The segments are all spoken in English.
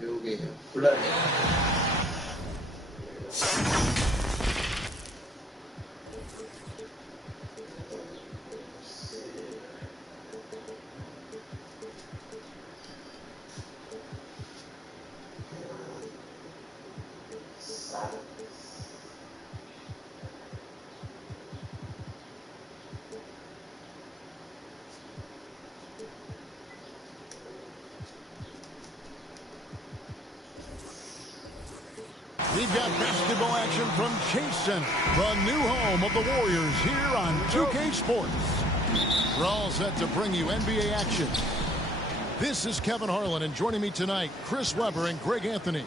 여기 불러야 돼. We've got basketball action from Chase Center, the new home of the Warriors here on 2K Sports. We're all set to bring you NBA action. This is Kevin Harlan, and joining me tonight, Chris Webber and Greg Anthony,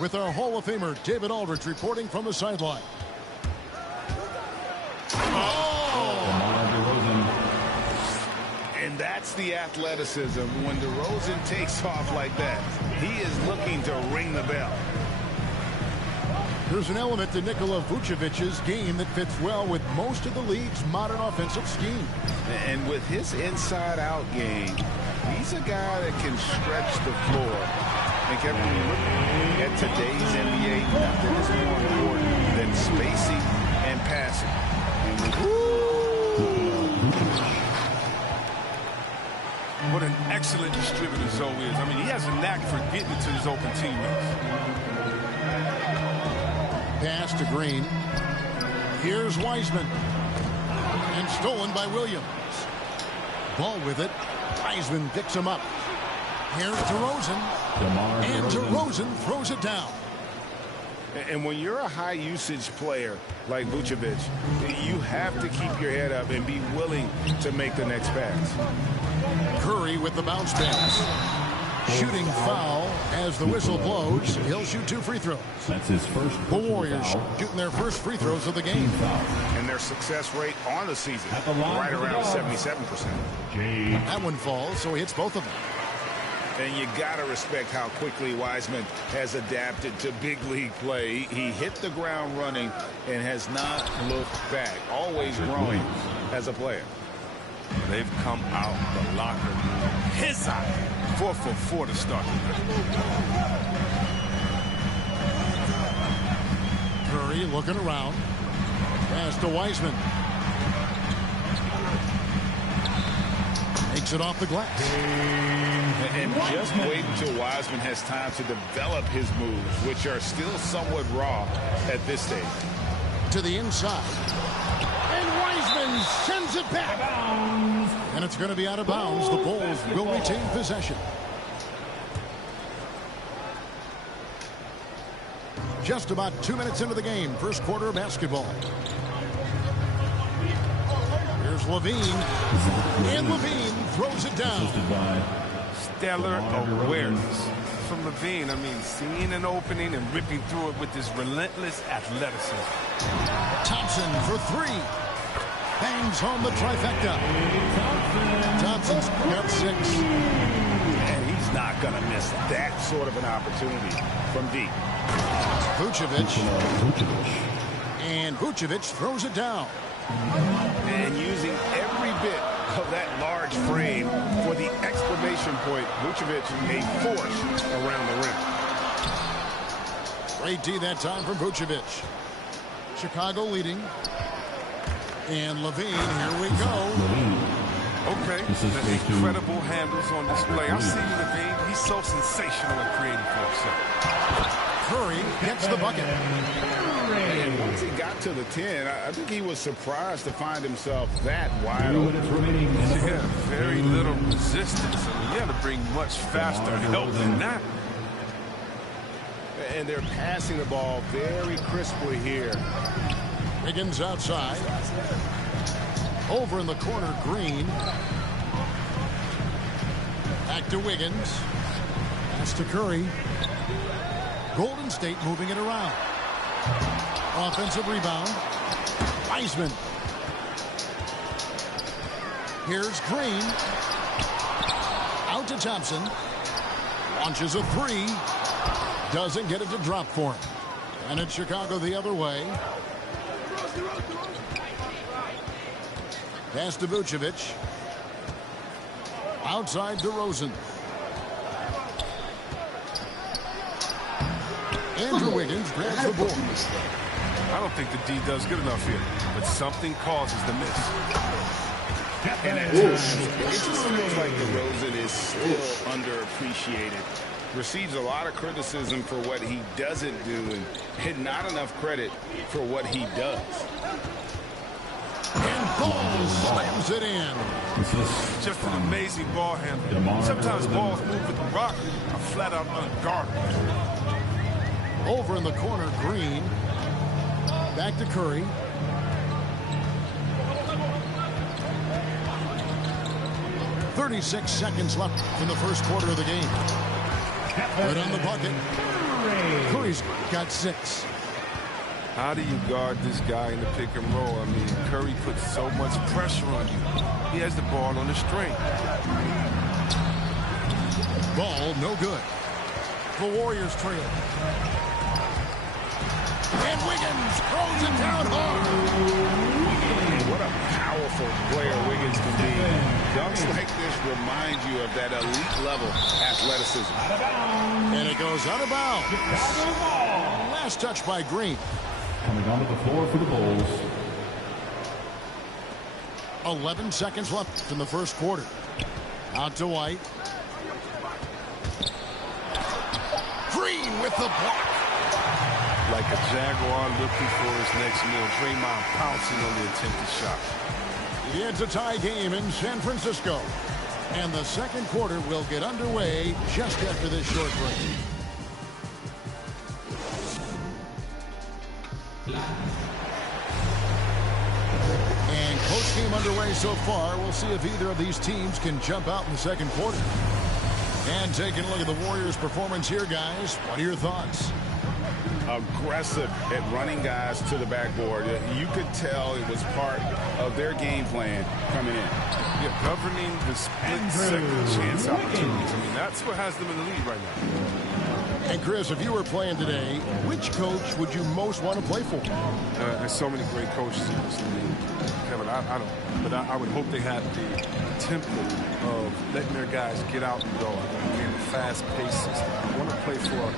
with our Hall of Famer David Aldridge reporting from the sideline. And that's the athleticism. When DeRozan takes off like that, he is looking to ring the bell. There's an element to Nikola Vucevic's game that fits well with most of the league's modern offensive scheme. And with his inside-out game, he's a guy that can stretch the floor. And Kevin, when you look at today's NBA, nothing is more important than spacing and passing. What an excellent distributor Zoe is. I mean, he has a knack for getting to his open teammates. Pass to Green. Here's Wiseman. And stolen by Williams. Ball with it. Wiseman picks him up. Here's DeRozan. And DeRozan throws it down. And when you're a high-usage player like Vucevic, you have to keep your head up and be willing to make the next pass. Curry with the bounce pass. Shooting foul as the whistle blows. He'll shoot 2 free throws. That's his first. The Warriors shooting their first free throws of the game. And their success rate on the season, right around 77%. That one falls, so he hits both of them. And you got to respect how quickly Wiseman has adapted to big league play. He hit the ground running and has not looked back, always growing as a player. They've come out the locker room. His eye. 4 for 4 to start. Curry looking around. Pass to Wiseman. Makes it off the glass. And just wait until Wiseman has time to develop his moves, which are still somewhat raw at this stage. To the inside. And Wiseman sends it back. And it's going to be out of bounds. The Bulls will retain possession. Just about 2 minutes into the game. First quarter of basketball. Here's Levine. And Levine throws it down. Stellar awareness from Levine. I mean, seeing an opening and ripping through it with this relentless athleticism. Thompson for 3. Bangs home the trifecta. Thompson's got 6. And he's not going to miss that sort of an opportunity from deep. Vucevic. And Vucevic throws it down. And using every bit of that large frame for the exclamation point, Vucevic a force around the rim. Great D that time from Vucevic. Chicago leading. And Levine, here we go. Okay, the incredible handles on display. I see Levine. He's so sensational and creative for himself. Curry gets the bucket. And once he got to the 10, I think he was surprised to find himself that wide open. Yeah, very little resistance. I mean, you had to bring much faster help than that. And they're passing the ball very crisply here. Wiggins outside. Over in the corner, Green. Back to Wiggins. Pass to Curry. Golden State moving it around. Offensive rebound. Wiseman. Here's Green. Out to Thompson. Launches a three. Doesn't get it to drop for him. And it's Chicago the other way. Pass to Vucevic. Outside DeRozan. Andrew Wiggins grabs the board. I don't think the D does good enough here, but something causes the miss. And at times, it just feels like DeRozan is still underappreciated. Receives a lot of criticism for what he doesn't do and not enough credit for what he does. And Ball slams it in. Just an amazing ball handler. Sometimes balls move with the rock are flat out unguarded. Over in the corner, Green. Back to Curry. "36 seconds left in the first quarter of the game. Right on the bucket. Curry's got 6. How do you guard this guy in the pick and roll? I mean, Curry puts so much pressure on you. He has the ball on the string. Ball no good. The Warriors trail. And Wiggins throws it down hard. What a powerful player Wiggins can be. Dunks like this remind you of that elite level athleticism. And it goes out of bounds. Last touch by Green. Coming onto the floor for the Bulls. 11 seconds left in the first quarter. Out to White. Green with the block. Like a Jaguar looking for his next meal. Draymond pouncing on the attempted shot. It's a tie game in San Francisco. And the second quarter will get underway just after this short break. And close game underway so far. We'll see if either of these teams can jump out in the second quarter. And taking a look at the Warriors' performance here, guys. What are your thoughts? Aggressive at running guys to the backboard. You could tell it was part of their game plan coming in. Yeah, governing the split-second chance opportunities. I mean, that's what has them in the lead right now. And Chris, if you were playing today, which coach would you most want to play for? There's so many great coaches in this league, Kevin. I don't, but I would hope they had the template of letting their guys get out and go in a fast-paced system. I want to play for a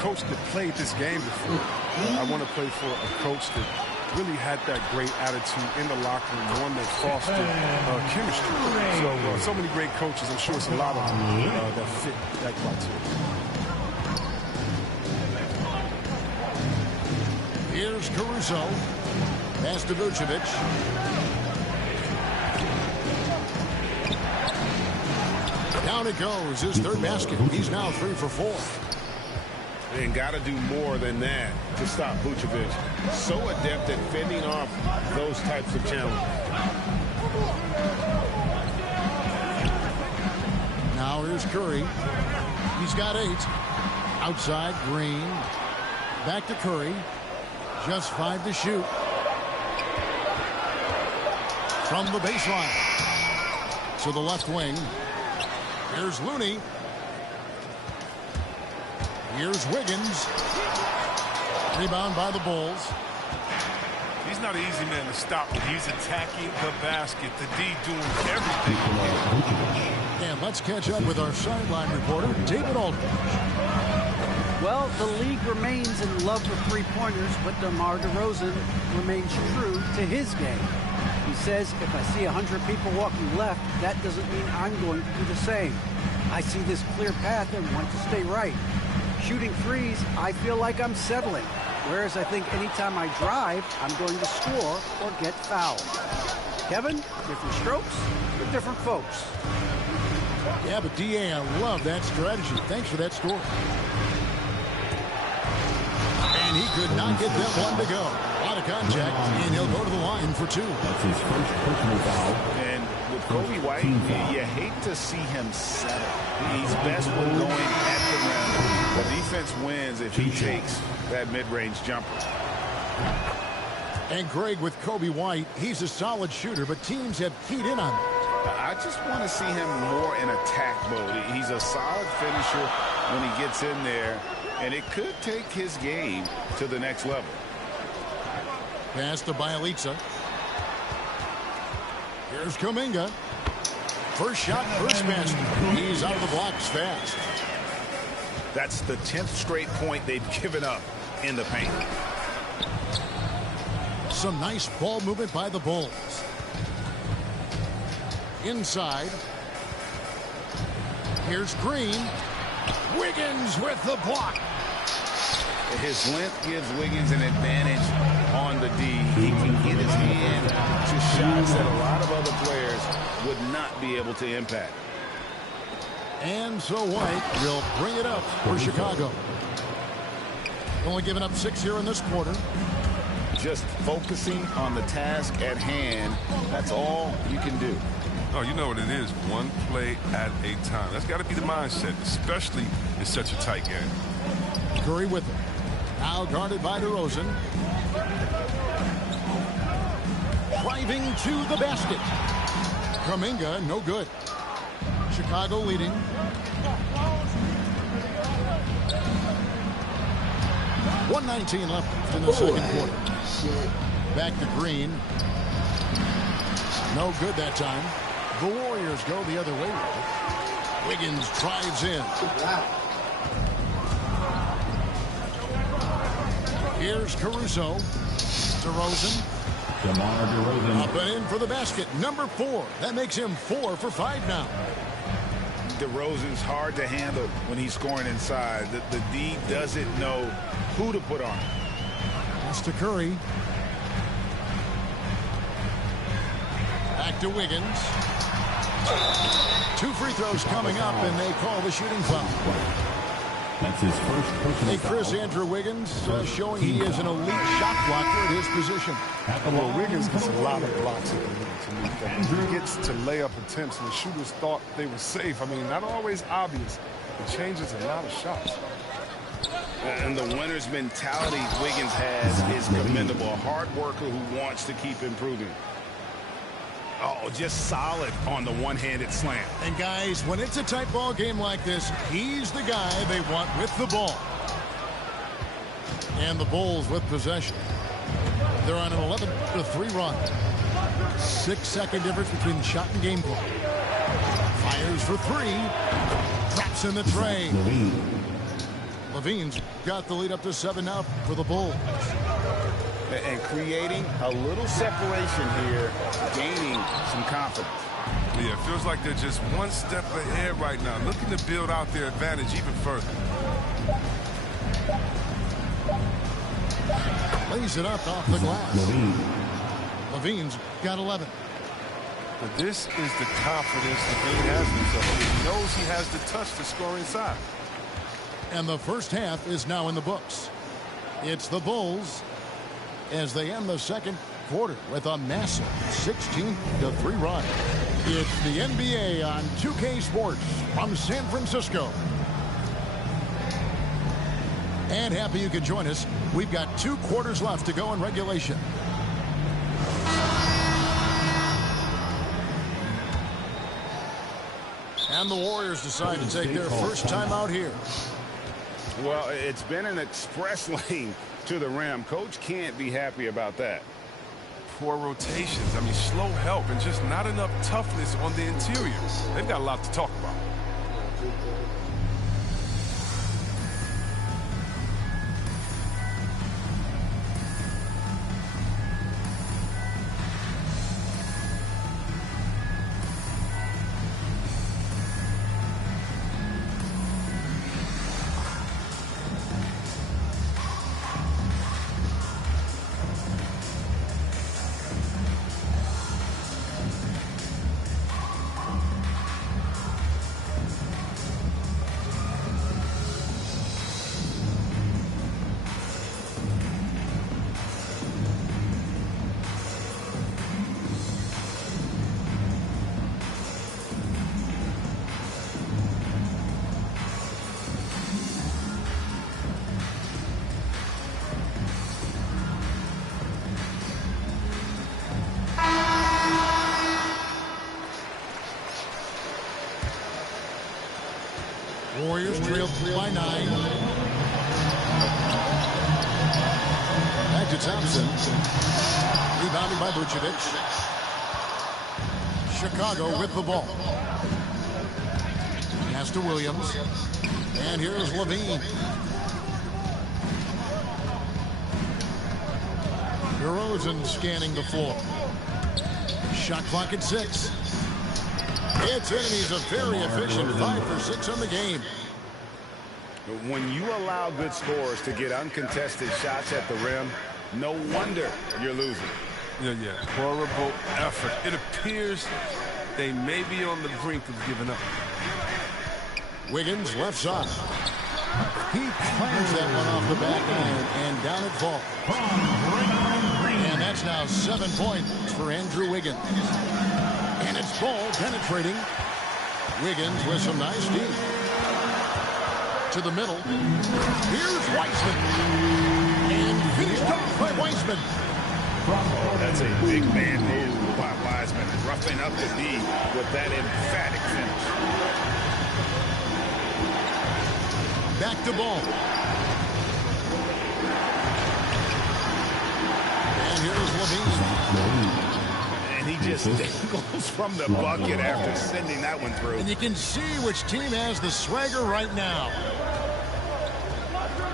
coach that played this game before. I want to play for a coach that really had that great attitude in the locker room, one that fostered chemistry. So many great coaches. I'm sure it's a lot of them that fit that criteria. Here's Caruso. Pass to Vucevic. Down it goes. His third basket. He's now 3 for 4. And got to do more than that to stop Vucevic. So adept at fending off those types of challenges. Now here's Curry. He's got 8. Outside, Green. Back to Curry. Just 5 to shoot. From the baseline. To the left wing. Here's Looney. Here's Wiggins. Rebound by the Bulls. He's not an easy man to stop, but he's attacking the basket. The D doing everything. And let's catch up with our sideline reporter, David Aldridge. Well, the league remains in love with three-pointers, but DeMar DeRozan remains true to his game. He says, if I see 100 people walking left, that doesn't mean I'm going to do the same. I see this clear path and want to stay right. Shooting threes, I feel like I'm settling. Whereas I think anytime I drive, I'm going to score or get fouled. Kevin, different strokes for different folks. Yeah, but D.A., I love that strategy. Thanks for that story. And he could not get that one to go. A lot of contact, and he'll go to the line for two. That's his first personal foul. And with Coby White, you hate to see him settle. He's best when going at the rim. The defense wins if he takes that mid-range jumper. And Greg, with Coby White, he's a solid shooter, but teams have keyed in on him. I just want to see him more in attack mode. He's a solid finisher when he gets in there, and it could take his game to the next level. Pass to Bjelica. Here's Kuminga. First shot, first basket. He's out of the blocks fast. That's the 10th straight point they've given up in the paint. Some nice ball movement by the Bulls. Inside. Here's Green. Wiggins with the block. His length gives Wiggins an advantage on the D. He can get his hand to shots that a lot of other players would not be able to impact. And so White will bring it up for Chicago. Only giving up 6 here in this quarter. Just focusing on the task at hand, that's all you can do. Oh, you know what it is. One play at a time. That's got to be the mindset, especially in such a tight game. Curry with it. Now guarded by DeRozan. Driving to the basket. Kuminga, no good. Chicago leading. .119 left in the second quarter. Back to Green. No good that time. The Warriors go the other way. Wiggins drives in. Here's Caruso. DeRozan. DeMar DeRozan. Up and in for the basket. Number 4. That makes him 4 for 5 now. DeRozan's hard to handle when he's scoring inside. The D doesn't know who to put on. Pass to Curry. Back to Wiggins. 2 free throws coming up, and they call the shooting foul. That's his first personal Hey, Chris, foul. Andrew Wiggins showing he is an elite shot blocker at his position. Well, Wiggins gets a lot of blocks at the rim to me. He gets to layup attempts, and the shooters thought they were safe. I mean, not always obvious. It changes a lot of shots. And the winner's mentality Wiggins has is commendable. A hard worker who wants to keep improving. Oh, just solid on the one-handed slam. And guys, when it's a tight ball game like this, he's the guy they want with the ball. And the Bulls with possession. They're on an 11-3 run. 6-second difference between shot and game play. Fires for 3. Drops in the tray. Levine's got the lead up to 7 now for the Bulls. And creating a little separation here, gaining some confidence. Yeah, it feels like they're just one step ahead right now, looking to build out their advantage even further. Lays it up off the glass. Levine's got 11. But this is the confidence Levine has in himself. He knows he has the touch to score inside. And the first half is now in the books. It's the Bulls as they end the second quarter with a massive 16-3 run. It's the NBA on 2K Sports from San Francisco. And happy you could join us. We've got 2 quarters left to go in regulation. And the Warriors decide to take their first time out here. Well, it's been an express lane to the rim. Coach can't be happy about that. Poor rotations. I mean, slow help and just not enough toughness on the interior. They've got a lot to talk about. Warriors trail by 9. Back to Thompson. Rebounded by Vucevic. Chicago with the ball. Pass to Williams. And here's Levine. DeRozan scanning the floor. Shot clock at 6. It's in, and he's a very efficient 5 for 6 on the game. When you allow good scorers to get uncontested shots at the rim, no wonder you're losing. Yeah. Horrible effort. It appears they may be on the brink of giving up. Wiggins left side. He plants that one off the back iron and down it falls. And that's now 7 points for Andrew Wiggins. And it's ball penetrating. Wiggins with some nice deep. To the middle. Here's Weissman. And finished off by Weissman. That's a big man move by Wiseman, roughing up the D with that emphatic finish. Back to ball. And here's Levine. And he just dangles from the bucket after sending that one through. And you can see which team has the swagger right now.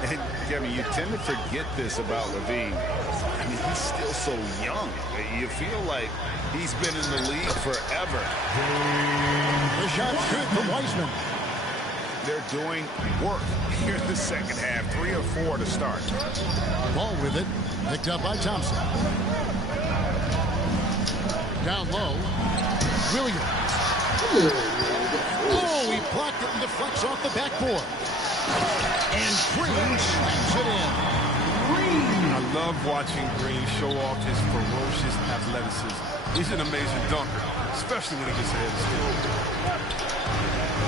And Kevin, you tend to forget this about Levine. I mean, he's still so young. You feel like he's been in the league forever. The shot's good from Weissman. They're doing work here in the second half. 3 or 4 to start. Ball with it. Picked up by Thompson. Down low. Williams. Oh, he blocked it and deflects off the backboard. And Green slams it in. I love watching Green show off his ferocious athleticism. He's an amazing dunker, especially when he gets ahead of his.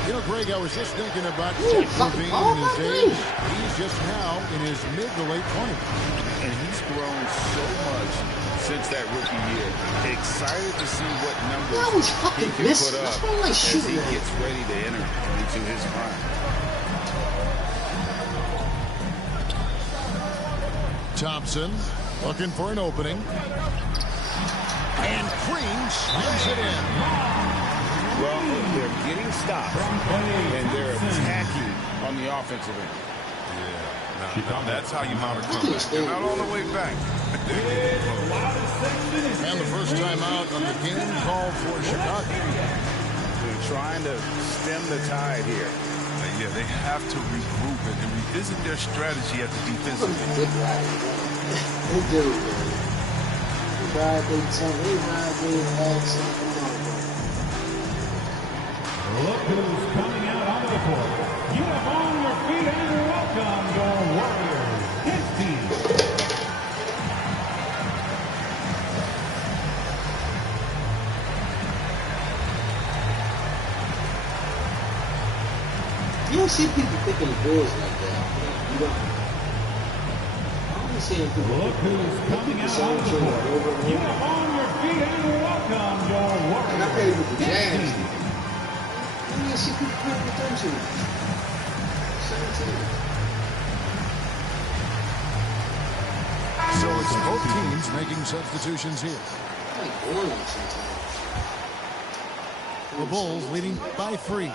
You know, Greg, I was just thinking about Zach Levine in his age. He's just now in his mid to late 20s. And he's grown so much since that rookie year. Excited to see what numbers he can put up as he gets ready to enter into his prime. Thompson looking for an opening. And Green slams it in. Well, they're getting stops, and they're attacking on the offensive end. Yeah, that's how you mount a comeback. They're not all the way back. And the first time out on the game called for Chicago. They're trying to stem the tide here. Yeah, they have to regroup and revisit their strategy at the defensive end. They do. They ride their something. Look who's coming out onto the court. You have on your feet and welcome your Warriors, his team. You don't see people picking the Bulls like that. You don't. I only see people. Look who's coming out onto the court. You have on your feet and welcome your Warriors. And I played with the his Jazz. team. I mean, I see people picking with them too. Same team. So it's both teams making substitutions here. I like going on sometimes. The Bulls leading by 3.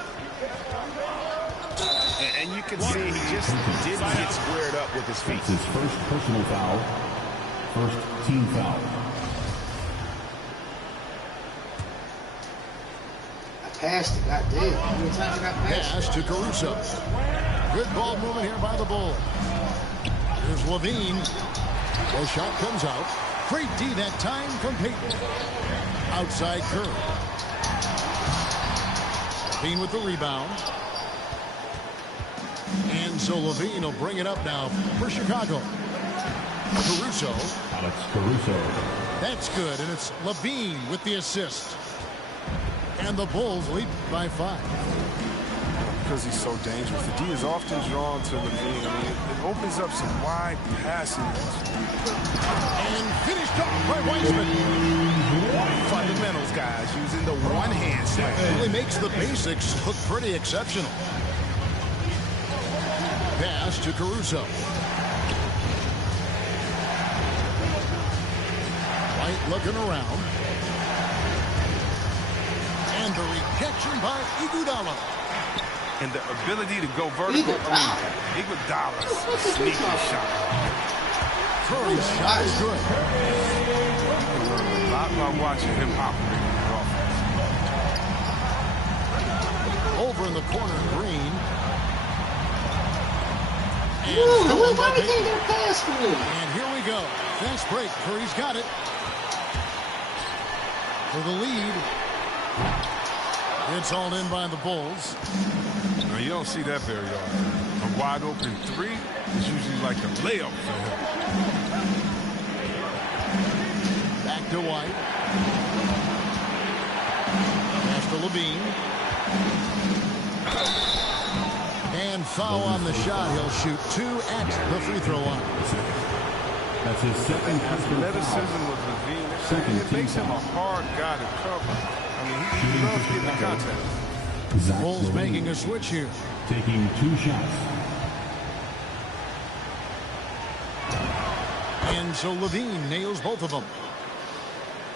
And you can see he just didn't get squared up with his feet. That's his first personal foul. First team foul. I passed it. Goddamn. How many times I got passed? Pass to Caruso. Good ball movement here by the Bulls. Here's Levine. The shot comes out. Great D that time from Payton. Outside Curry. Levine with the rebound. And so Levine will bring it up now for Chicago. Caruso. Alex Caruso. That's good, and it's Levine with the assist. And the Bulls lead by 5. Because he's so dangerous. The D is often drawn to Levine. I mean, it opens up some wide passing. And finished off by Weissman. Fundamentals, guys, using the one-hand slam. Really makes the basics look pretty exceptional. pass to Caruso. White looking around. And the rejection by Iguodala. And the ability to go vertical. Iguodala's sneaky shot. Curry's shot is good. You learn a lot by watching him operate in the offense. Over in the corner, Green. Why they can't get a pass from him? And here we go. Fast break. Curry's got it. For the lead. It's all in by the Bulls. Now, you don't see that very often. A wide open three is usually like a layup for him. Back to White. Pass to Levine. And foul on the shot. He'll shoot 2 at the free throw line. That's his second personal Athleticism foul. with Levine. Second It makes him a hard guy to cover. I mean, he loves getting the contact. Zach Bulls Levine making a switch here. taking 2 shots. And so Levine nails both of them.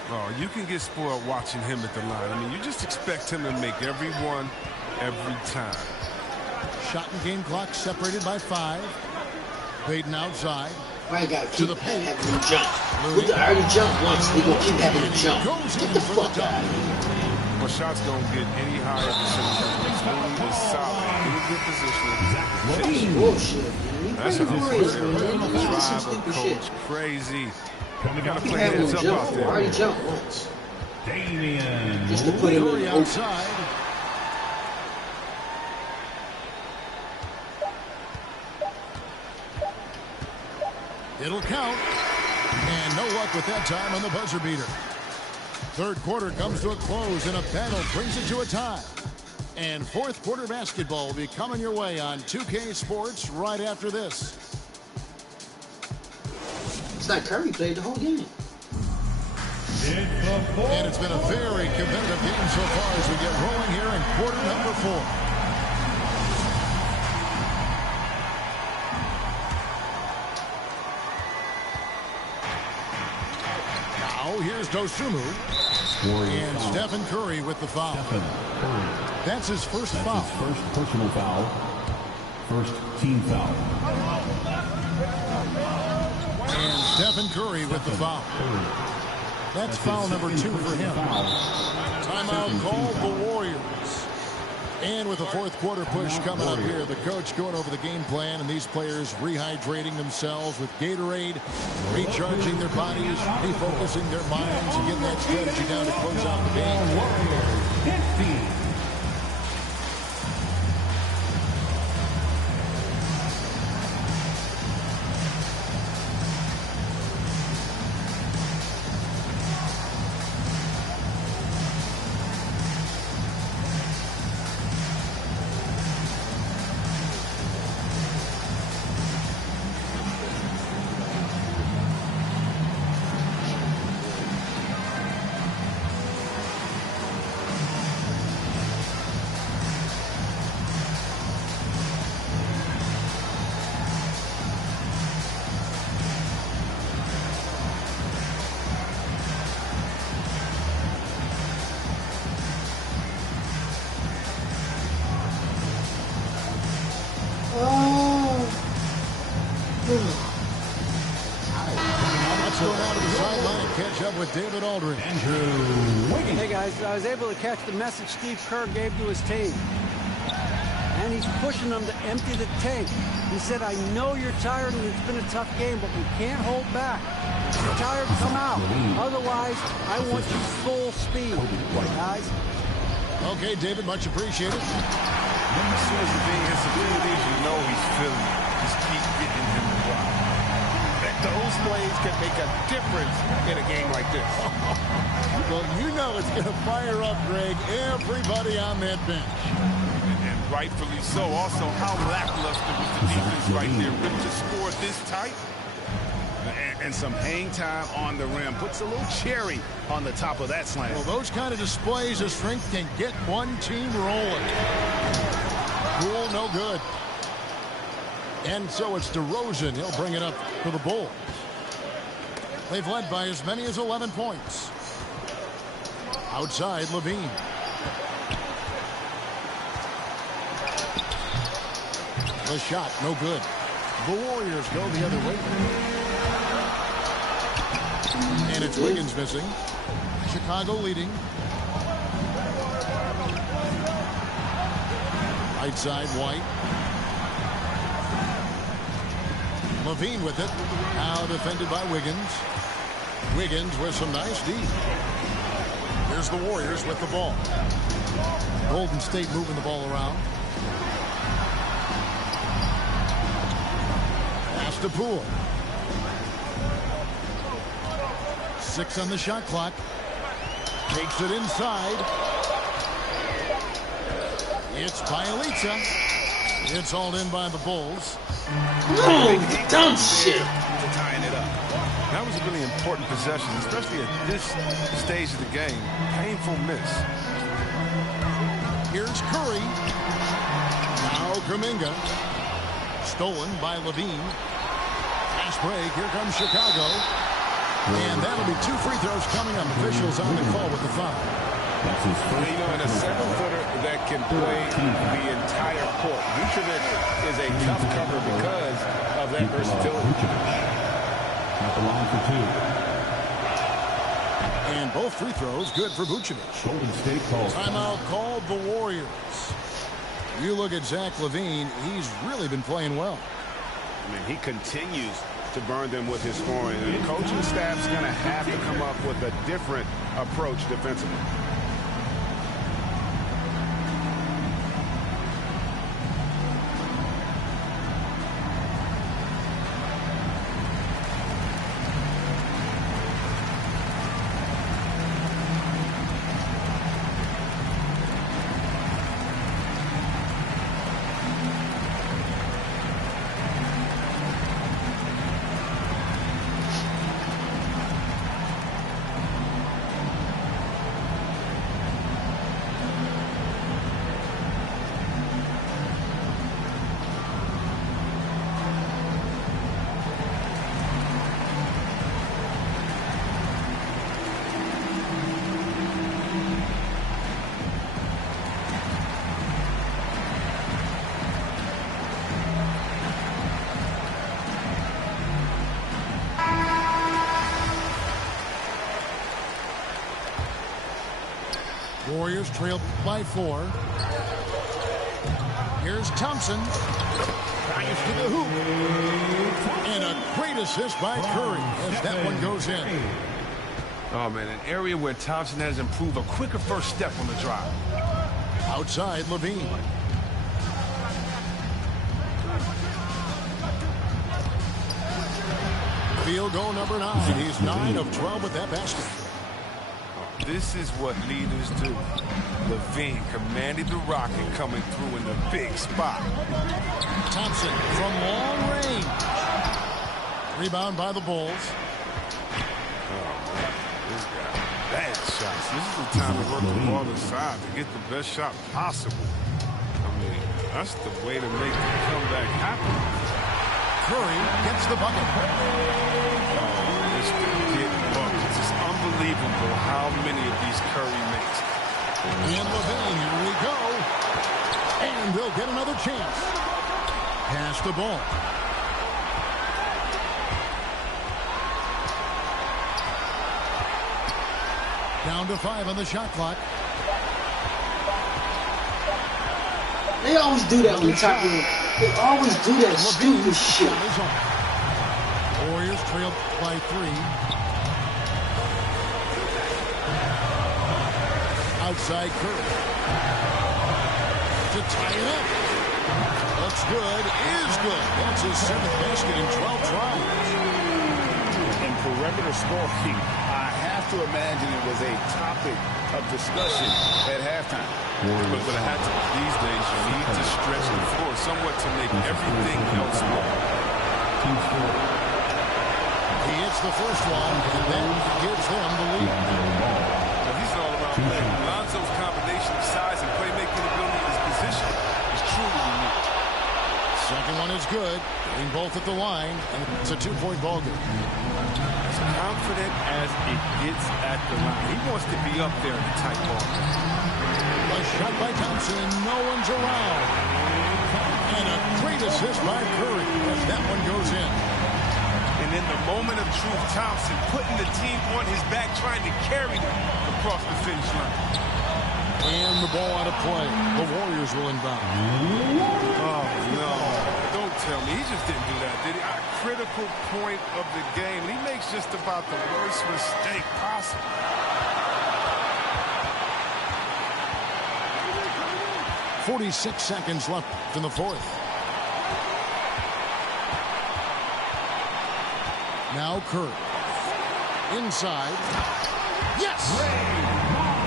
Oh, you can get spoiled watching him at the line. I mean, you just expect him to make every one, every time. Shot and game clock separated by 5. Baden outside. I gotta To keep the paint. having him jump. I already jumped once. We gonna keep having him jump. Get the fuck out of here. Well, shots don't get any higher percentage. Levine is solid. In a good position. Bullshit, man. You That's play a the Warriors, man. drive You do some of stupid shit. coach. Crazy. You gotta Keep play having heads him up jump. out I there. already jumped once. Damian Just to put him in Curry the open. outside. It'll count. And no luck with that time on the buzzer beater. Third quarter comes to a close and a battle brings it to a tie. And fourth quarter basketball will be coming your way on 2K Sports right after this. It's like Curry played the whole game. And it's been a very competitive game so far as we get rolling here in quarter number 4. Now here's Dosunmu. And Stephen Curry with the foul. That's his first foul. His first personal foul. First team foul. And Stephen Curry with the foul. That's foul number 2 for him. Timeout called the Warriors. And with the fourth quarter push coming up here, the coach going over the game plan and these players rehydrating themselves with Gatorade, recharging their bodies, refocusing their minds and getting that strategy down to close out the game. Warriors 50. Let's go down to the sideline and catch up with David Aldridge. Andrew Wiggins. Hey guys, I was able to catch the message Steve Kerr gave to his team. And he's pushing them to empty the tank. He said, I know you're tired and it's been a tough game, but we can't hold back. If you're tired, come out. Otherwise, I want you full speed. Guys, Okay, David, much appreciated. As soon as Levine hits the these, you know he's feeling it. Just keep getting him the ball. Those plays can make a difference in a game like this. Well, you know it's going to fire up, Greg, everybody on that bench. And rightfully so. Also, how lackluster was the defense right there? Really to score this tight? And some hang time on the rim. Puts a little cherry on the top of that slam. Well, those kind of displays of strength can get one team rolling. Cool, no good. And so it's DeRozan. He'll bring it up for the Bulls. They've led by as many as 11 points. Outside, Levine. The shot, no good. The Warriors go the other way. And it's Wiggins missing. Chicago leading. Right side, White. Levine with it. Now defended by Wiggins. Wiggins with some nice D. Here's the Warriors with the ball. Golden State moving the ball around. Pass to Poole. 6 on the shot clock. Takes it inside. It's Bjelica. It's hauled in by the Bulls. No, dumb shit. Tying it up. That was a really important possession, especially at this stage of the game. Painful miss. Here's Curry. Now Kuminga. Stolen by Levine. Fast break. Here comes Chicago. And that'll be 2 free throws coming up. Officials on the call with the foul. You know, in a 7-footer that can play the entire court, Vucevic is a tough cover because of that versatility. At the line for 2. And both free throws good for Vucevic. Golden State calls. Timeout called the Warriors. You look at Zach LaVine, he's really been playing well. I mean, he continues to burn them with his scoring. And the coaching staff's going to have to come up with a different approach defensively. Warriors trailed by 4. Here's Thompson. Drives to the hoop. And a great assist by Curry as that one goes in. Oh, man, an area where Thompson has improved, a quicker first step on the drive. Outside, Levine. Field goal number 9. He's 9 of 12 with that basket. This is what leaders do. Levine commanded the rock and coming through in the big spot. Thompson from long range. Rebound by the Bulls. This guy, bad shots. This is the time to work the ball aside to get the best shot possible. I mean, that's the way to make the comeback happen. Curry gets the bucket. This could get buckets. It's unbelievable how many of these Curry makes. And Levine, here we go. And they'll get another chance. Pass the ball. Down to 5 on the shot clock. They always do that on the top end. They always do that stupid shit. Warriors trailed by 3. Outside Curry. To tie it up. Looks good. Is good. That's his 7th basket in 12 tries. And perimeter scoring, I have to imagine it was a topic of discussion at halftime. But these days, you need to stretch the floor somewhat to make everything else work. He hits the first one, and then gives them the lead. Now, he's an all-around player. Lonzo's combination of size and playmaking ability in his position is truly unique. So Second one is good. Getting both at the line, and it's a two-point ball game. As confident as it gets at the line. He wants to be up there in the tight ball game. A shot by Thompson. No one's around. And a great assist by Curry as that one goes in. And in the moment of truth, Thompson putting the team on his back, trying to carry them across the finish line. And the ball out of play. The Warriors will inbound. Oh, no. Don't tell me. He just didn't do that, did he? A critical point of the game. He makes just about the worst mistake possible. .46 seconds left in the fourth. Now Curry. Inside. Yes!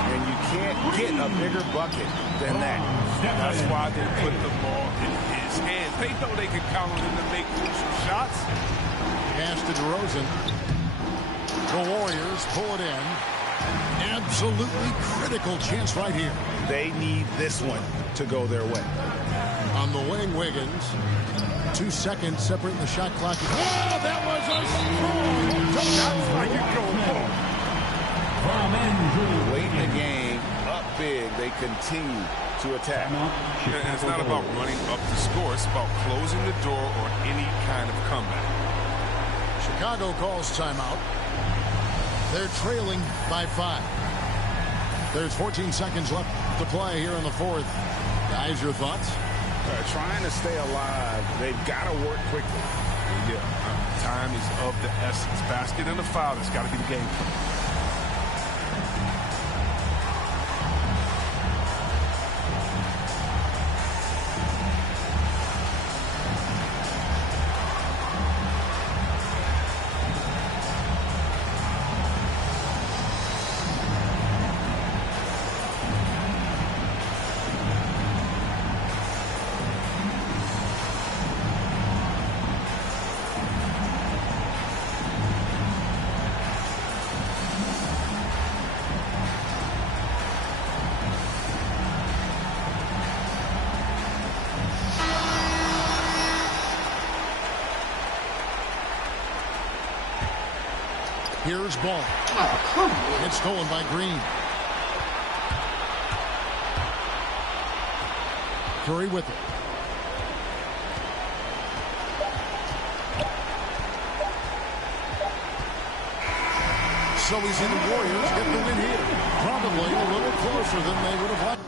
And you can't get a bigger bucket than that. That's why they put the ball in his hands. They know they can count on him to make crucial shots. Pass to DeRozan. The Warriors pull it in. Absolutely critical chance right here. They need this one to go their way. On the wing, Wiggins. 2 seconds separating the shot clock. Oh, that was a strong shot. Like it go home. From Andrew Late in the game, up big, they continue to attack. And it's not about running up the score. It's about closing the door on any kind of comeback. Chicago calls timeout. They're trailing by 5. There's 14 seconds left to play here in the fourth. Guys, your thoughts? Trying to stay alive, they've got to work quickly. Yeah, time is of the essence. Basket and a foul. That's got to be the game plan. Here's ball. Oh, come on. It's stolen by Green. Curry with it. So he's in the Warriors get the win here. Probably a little closer than they would have liked.